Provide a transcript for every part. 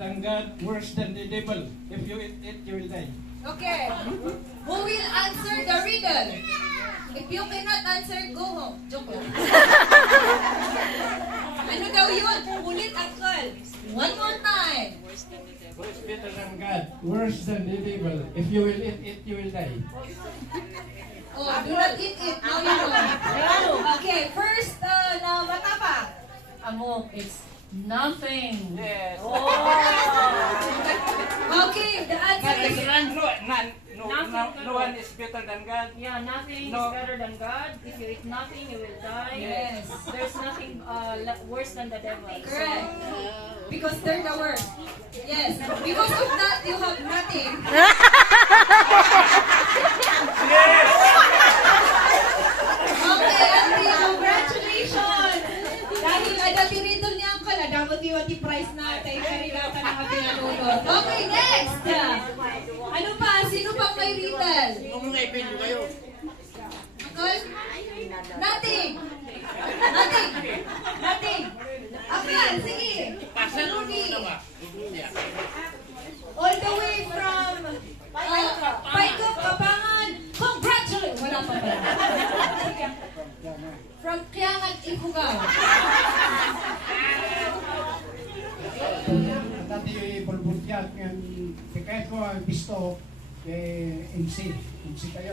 than God, worse than the devil. If you eat it, you will die. Okay. Who will answer the riddle? If you cannot answer, go home. Joke lang. Ano daw yun? Ulit, Uncle. One more time. Who is better than God, worse than the devil. If you will eat it, you will die. Oh, do not eat it. Now you know. Okay, first, na matapa. Amok, it's nothing. Yes. Oh. Okay, the answer is... No one is better than God. Yeah, nothing No. is better than God. If you eat nothing, you will die. Yes. There's nothing worse than the devil. Correct. Because they're the worst. Yes. Because of that, you have nothing. Okay, Andre, congratulations! Dahil adatiridol niya ang kala, dapat iwati price natin. Karigata ng ating anunod. Okay, next! Ano pa? Sino pang may riddle? Uncle? Nothing! Nothing! Nothing! Akal, sige! Rudy! All the way from Paikop, Kapangan, congratulations! Wala pa pala. From Kiangan, Ifugao. Dati bulbulkyat ng kaya ko ang pisto MC kayo.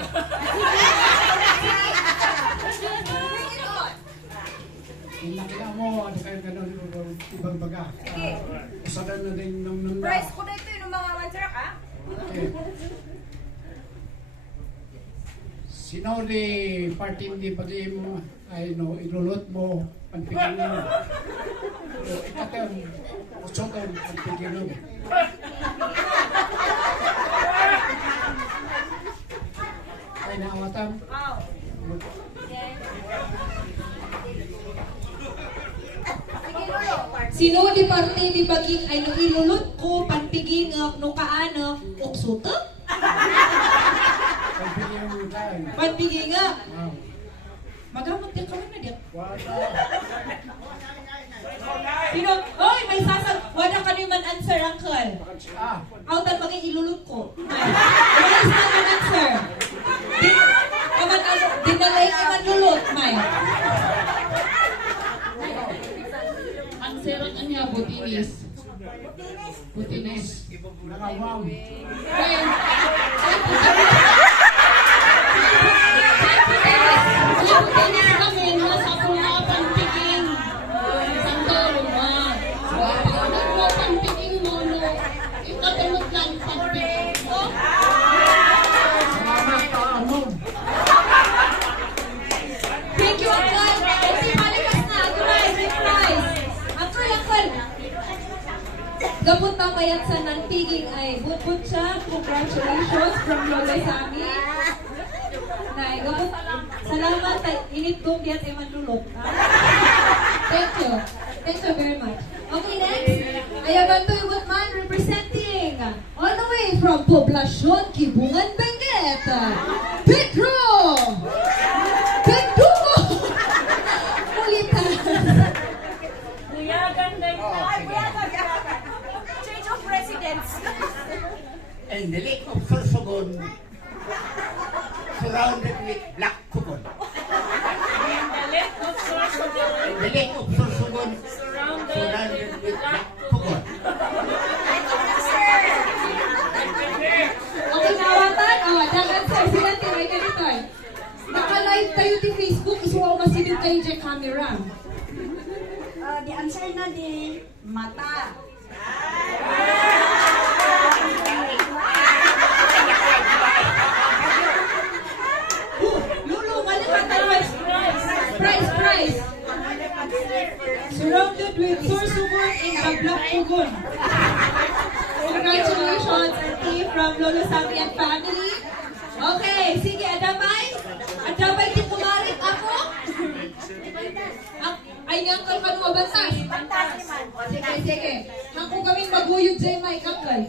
Bring it on! Nakita mo, ano kayo gano'n, ibang baga. Usagan na din nung Price ko na ito yung mga mansarak, ha? Okay. Sino di party di pati mo ay no ilulot mo panpigil mo. Ikaw usotong panpigil mo. Ay naawatan. Sino di parte di baging ay no ilulot ko panpiging no kaano uksuto? Panpigil mo tayo. Panpiging nga. Wow. Magamot din kami na diyan. Wala. Sino? Oy, may sasag. Wala ka naman answer, Uncle. Ah, Outan maging ilulot ko. Wala is not an answer. Dinalay naman lulot, May. Ang serot niya, butinis. Butinis. nakawam. Ay, butinis kami, nasa po mga pantiging. Santoro na. Pagkakas mo pantiging mo, no? Ikatulog lang pantiging mo. Salamat ka, Amon. Thank you, Uncle. Kasi malikas na. Tuloy, may prize. Uncle. Gabot na payat sa nantiging ay butbut siya. Congratulations from Loloy sa amin. Nay, gabot. Salamat. Init ko get eman lulot. Thank you. Thank you very much. Okay, next. Ayabantoy Gutman representing all the way from Poblacion, Kibungan, Benguet. Pedro! Pedro! Ulitan. Buyagan din. Change of residence. And the lake of Sorsogon surrounded with black cocoon. The lake of Sorsogon And the lake of Sorsogon surrounded surrounded with with black black cocoon. Okay, nawatan. Dagan sir, sila tinay ka dito eh. Naka-live tayo di Facebook, isuwa masilid kayo dyan camera. The answer na di mata. Lulu, malikatan price. Surrounded with Sorsogon in the Black Pugon. Congratulations, Auntie, from Lolo Sami and family. Okay, sige, adamay. Adamay, di kumarit ako. Ay, nga kang kanong mabantas. Sige. Hangko kaming maguyod sa'yo, Mike, Uncle.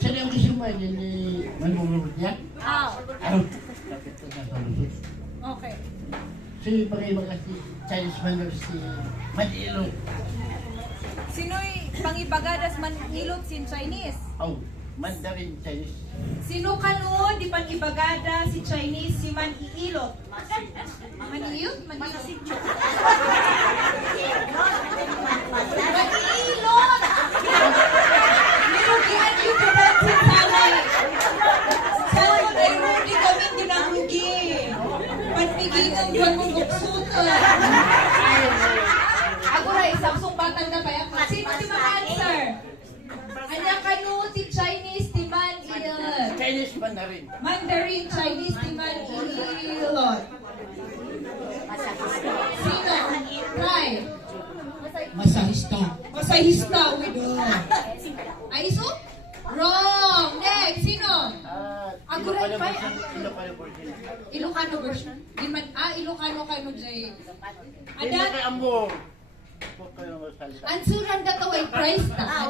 Siya na yung gusto mo yun ni Manururot yan? Ano? Okay. Si Pag-iba kasi Chinese Manur si Manilo. Sino'y pangibagadas man ilot sin Chinese. Oh, Mandarin Chinese. Sino kanu di pangibagada si Chinese si man iilot? Maniilot? Maniilot? Maniilot! Nirugihan yung production salay. Sana tayo rugi kami ginangrugi. Panpiging ang buwan mong buksutan. Ako rin, Samsung batang na kaya ko. Sino di ma-answer? Anya kanu ti Chinese ti man ilot. Chinese Mandarin. Mandarin Chinese ti man ilot. Sino? Try. Masahista. Masahista with Ay, iso? Wrong! Next! Sino? Ako rin pa. Ilocano version. Ilocano version? Di man, Ilocano kano jay. Hindi Adat, kay Ambo. Huwag kayo magsalita. ansuran ka to ay price ta.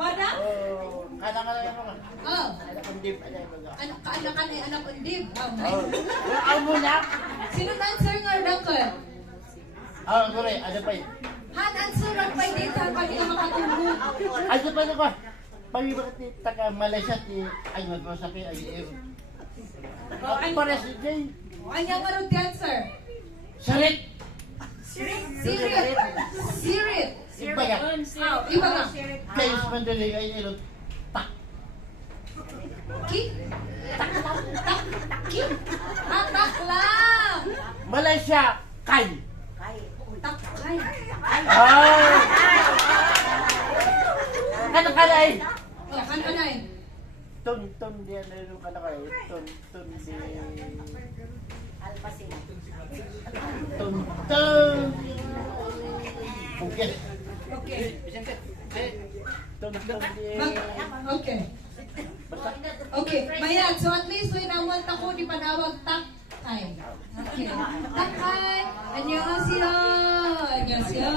Wala? Oh, kala-kala yan ako. Oh. Anak kong dip, anak kong dip. Anak ka ni anak undib. Oh, Oh, Ambo na. Sino na answer nga dakot? Sorry, ano pa yun? Han ansuran pa din sa kanila makatulog. Ano pa na ba? Pag-ibig ti taga Malaysia ti ay magkasabi ay Ay, para si Jay. Anya nga rin di answer? Sarit. Sirit. Sirit. Iba yan. Oh, iba nga. Chinese Mandarin ay ilot. Tak. Ki? Ki? Tak lang. Malaysia, kay. Takay. Oh! Ano ka na eh? Oh, kan anay. Ton diyan na yung kalakay. Ton di... Ton. Okay. Okay. Ton di... Okay. Okay, Mayat, so at least when nawag ako di panawag takay. Okay. Takay. Annyeonghaseyo. Annyeonghaseyo.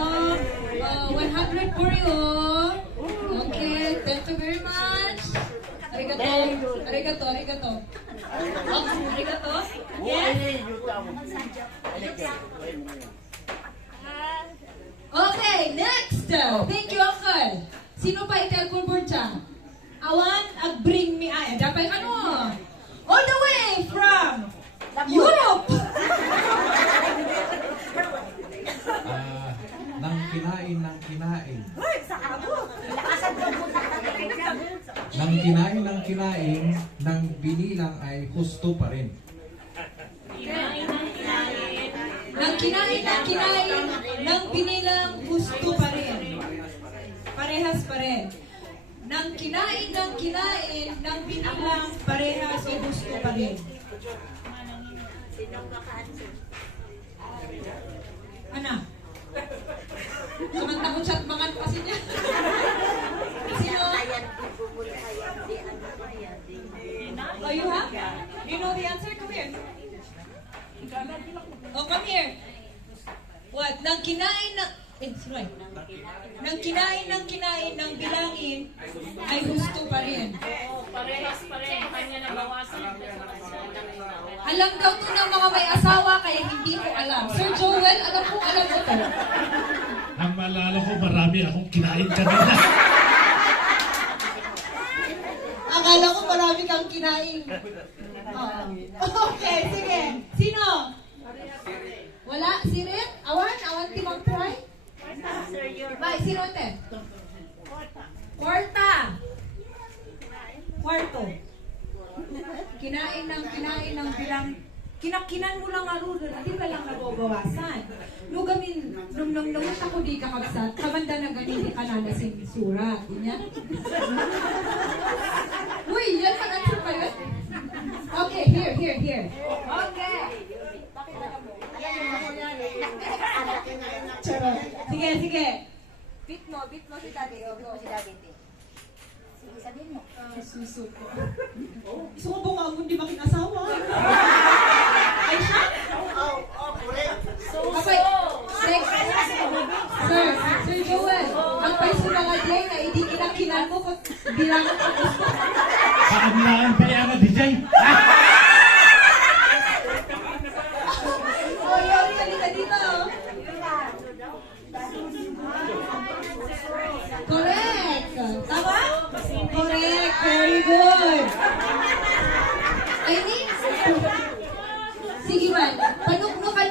100 for you. Okay, thank you very much. Arigato. Arigato, arigato. Oh, arigato. Yes. Okay, next. Thank you, Uncle. Sino pa itel kulbur siya? Awan, bring me ay. Dapat ano? All the way from Europe. Nang kinain. Nang kinain, nang binilang ay husto pa rin. Nang kinain, nang binilang gusto pa rin. Parehas pa rin. Nang kinain, nang binilang parehas o gusto pa rin. Ana? Sumanta ko chat mga kasi niya. Sino? Oh, you have? You know the answer? Come here. Oh, come here. What? Nang kinain ng... Right. Nang kinain, nang bilangin, ay gusto pa rin. Parehas pa rin. Kanya na bawasan. Alam daw to ng mga may asawa, kaya hindi ko alam. Sir Joel, alam ko to. Ang maalala ko, marami akong kinain kanina. Akala ko marami kang kinain. Okay, sige. Sino? Wala? Sirit? Awan timang try? Bye, sino te? Kwarto. Kinain ng bilang kinakinan mo lang aro doon, hindi ka lang nababawasan. Nugamin, nung ako di kakabsat, kamanda na ganun di ka na nasing sura. Inya? Uy, yan mag-answer pa yun? Okay, here. Okay. Charot. Sige. Bit mo si Daddy. Sige, sabihin mo. Susuko. Gusto ko bumangon, di makinasawa. Ay, siya? Okay. Next. Sir Joel, ang paiso na nga diyan na hindi kinakinan mo kung bilangan ko gusto. Paamilaan pa yan na DJ. Oh, yun, halika dito. Tama? Correct. Very good.